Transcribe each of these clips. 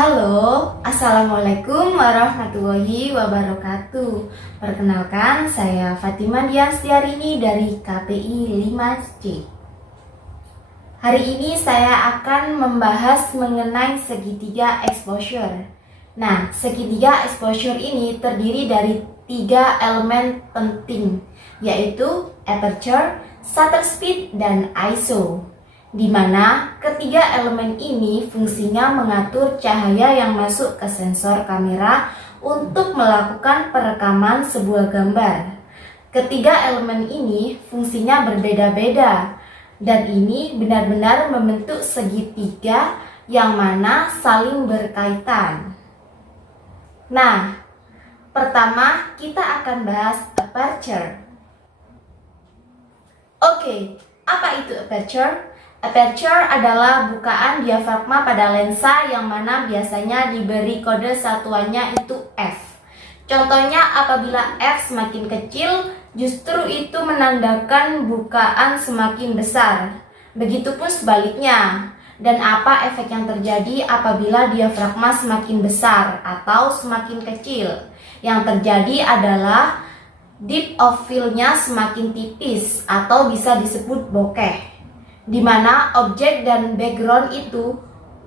Halo, Assalamualaikum warahmatullahi wabarakatuh. Perkenalkan, saya Fatima Diastiarini dari KPI 5C. Hari ini saya akan membahas mengenai segitiga exposure. Nah, segitiga exposure ini terdiri dari 3 elemen penting, yaitu aperture, shutter speed, dan ISO. Di mana ketiga elemen ini fungsinya mengatur cahaya yang masuk ke sensor kamera untuk melakukan perekaman sebuah gambar. Ketiga elemen ini fungsinya berbeda-beda, dan ini benar-benar membentuk segitiga yang mana saling berkaitan. Nah, pertama kita akan bahas aperture. Oke, apa itu aperture? Aperture adalah bukaan diafragma pada lensa yang mana biasanya diberi kode satuannya itu f. Contohnya apabila f semakin kecil, justru itu menandakan bukaan semakin besar. Begitupun sebaliknya. Dan apa efek yang terjadi apabila diafragma semakin besar atau semakin kecil? Yang terjadi adalah depth of field-nya semakin tipis atau bisa disebut bokeh, di mana objek dan background itu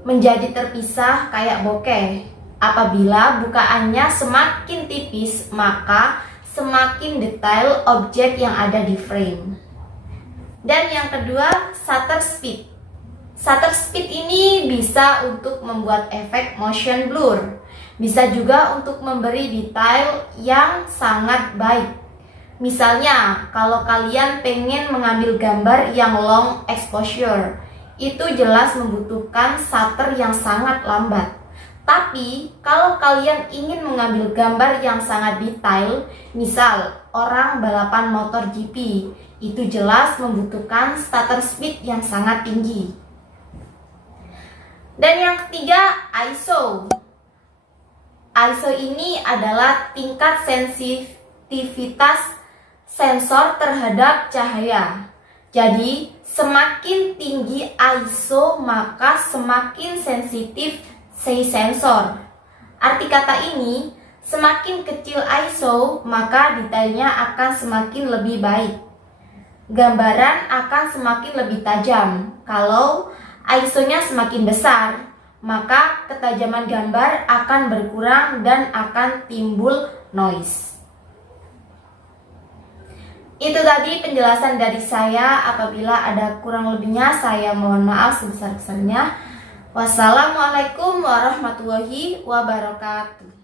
menjadi terpisah kayak bokeh. Apabila bukaannya semakin tipis, maka semakin detail objek yang ada di frame. Dan yang kedua, shutter speed. Shutter speed ini bisa untuk membuat efek motion blur, bisa juga untuk memberi detail yang sangat baik. Misalnya, kalau kalian pengen mengambil gambar yang long exposure, itu jelas membutuhkan shutter yang sangat lambat. Tapi, kalau kalian ingin mengambil gambar yang sangat detail, misal orang balapan motor GP, itu jelas membutuhkan shutter speed yang sangat tinggi. Dan yang ketiga, ISO. ISO ini adalah tingkat sensitivitas sensor terhadap cahaya. Jadi, semakin tinggi ISO, maka semakin sensitif si sensor. Arti kata ini, semakin kecil ISO, maka detailnya akan semakin lebih baik. Gambaran akan semakin lebih tajam. Kalau ISO-nya semakin besar, maka ketajaman gambar akan berkurang dan akan timbul noise. Itu tadi penjelasan dari saya. Apabila ada kurang lebihnya, saya mohon maaf sebesar-besarnya. Wassalamualaikum warahmatullahi wabarakatuh.